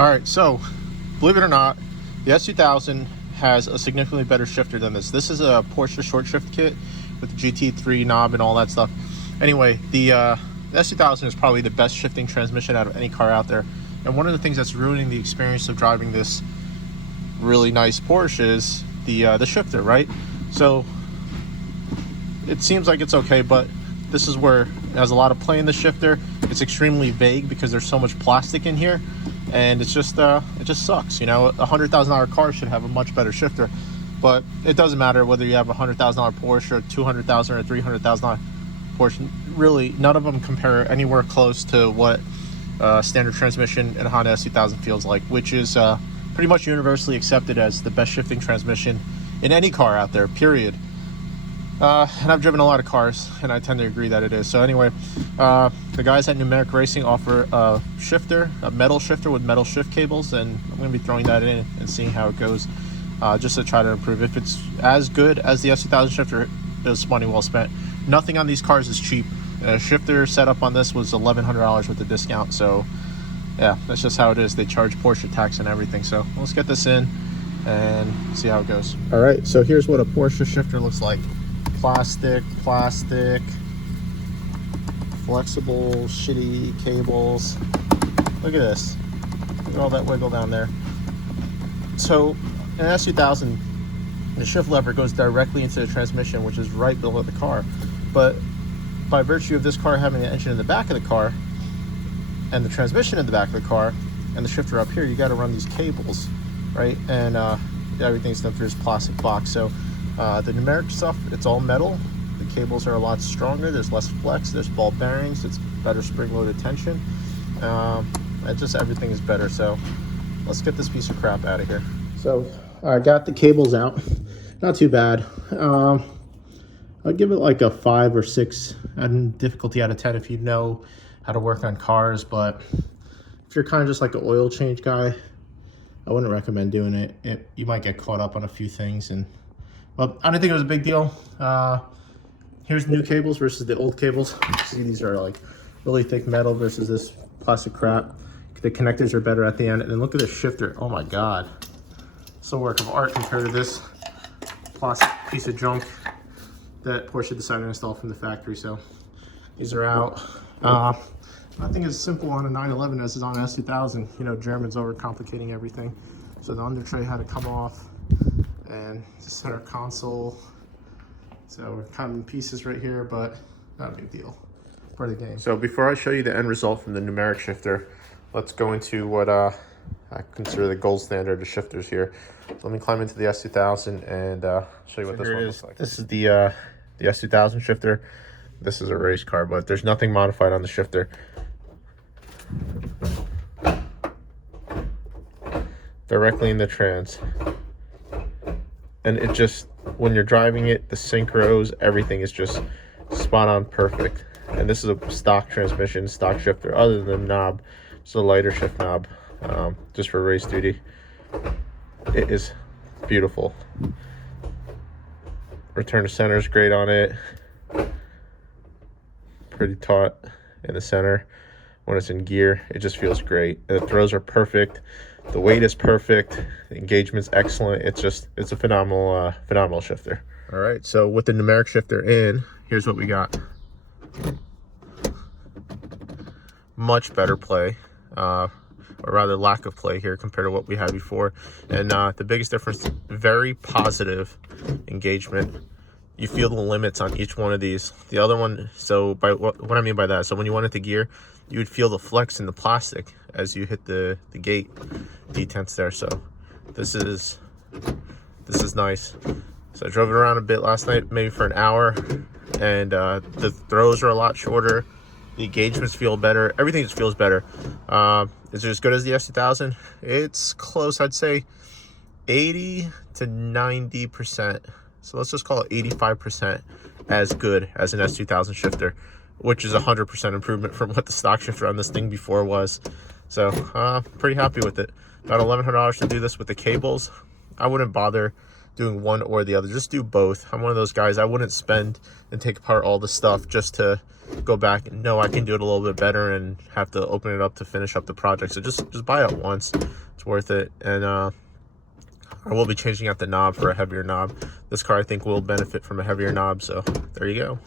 All right, so believe it or not, the S2000 has a significantly better shifter than this. This is a Porsche short shift kit with the GT3 knob and all that stuff. Anyway, the S2000 is probably the best shifting transmission out of any car out there. And one of the things that's ruining the experience of driving this really nice Porsche is the shifter, right? So it seems like it's okay, but this is where it has a lot of play in the shifter. It's extremely vague because there's so much plastic in here, and it's just it just sucks. You know, a $100,000 car should have a much better shifter, but it doesn't matter whether you have a $100,000 Porsche or $200,000 or $300,000 Porsche. Really, none of them compare anywhere close to what standard transmission in a Honda S2000 feels like, which is pretty much universally accepted as the best shifting transmission in any car out there, period. And I've driven a lot of cars, and I tend to agree that it is. So anyway, the guys at Numeric Racing offer a shifter, a metal shifter with metal shift cables, and I'm going to be throwing that in and seeing how it goes, just to try to improve. If it's as good as the S2000 shifter, it's money well spent. Nothing on these cars is cheap. A shifter setup on this was $1,100 with the discount, so yeah, that's just how it is. They charge Porsche tax and everything. So let's get this in and see how it goes. All right, so here's what a Porsche shifter looks like. Plastic, flexible, shitty cables. Look at this. Look at all that wiggle down there. So in an S2000, the shift lever goes directly into the transmission, which is right below the car. But by virtue of this car having the engine in the back of the car and the transmission in the back of the car and the shifter up here, you got to run these cables, right? And everything's done through this plastic box. So the Numeric stuff, it's all metal. The cables are a lot stronger. There's less flex. There's ball bearings. It's better spring-loaded tension. And just everything is better. So let's get this piece of crap out of here. So I got the cables out. Not too bad. I'd give it like a 5 or 6 and difficulty out of 10 if you know how to work on cars. But if you're kind of just like an oil change guy, I wouldn't recommend doing it. You might get caught up on a few things, and well, I don't think it was a big deal. Here's new cables versus the old cables. See, these are like really thick metal versus this plastic crap. The connectors are better at the end. And then look at this shifter. Oh my God. It's a work of art compared to this plastic piece of junk that Porsche decided to install from the factory. So these are out. Nothing as simple on a 911 as is on an S2000. You know, Germans overcomplicating everything. So the under tray had to come off, and the center console. So we're kind of in pieces right here, but not a big deal. Part of the game. So before I show you the end result from the Numeric shifter, let's go into what I consider the gold standard of shifters here. Let me climb into the S2000 and show you what this one looks like. This is the S2000 shifter. This is a race car, but there's nothing modified on the shifter. Directly in the trans. And it just, when you're driving it, the synchros, everything is just spot on perfect. And this is a stock transmission, stock shifter, other than the knob. It's a lighter shift knob, just for race duty. It is beautiful. Return to center is great on it. Pretty taut in the center. When it's in gear, it just feels great. The throws are perfect. The weight is perfect. The engagement's excellent. It's a phenomenal shifter. All right, so with the Numeric shifter in, here's what we got. Much better play, or rather lack of play here compared to what we had before. And the biggest difference, very positive engagement. You feel the limits on each one of these. The other one, so by what I mean by that, so when you went into gear, you would feel the flex in the plastic as you hit the gate detents there. So this is nice. So I drove it around a bit last night, maybe for an hour, and the throws are a lot shorter. The engagements feel better. Everything just feels better. Is it as good as the S2000? It's close. I'd say 80 to 90%. So let's just call it 85% as good as an S2000 shifter, which is 100% improvement from what the stock shifter on this thing before was. So pretty happy with it. About $1,100 to do this with the cables. I wouldn't bother doing one or the other. Just do both. I'm one of those guys. I wouldn't spend and take apart all the stuff just to go back and know I can do it a little bit better and have to open it up to finish up the project. So just buy it once. It's worth it. And I will be changing out the knob for a heavier knob. This car, I think, will benefit from a heavier knob. So there you go.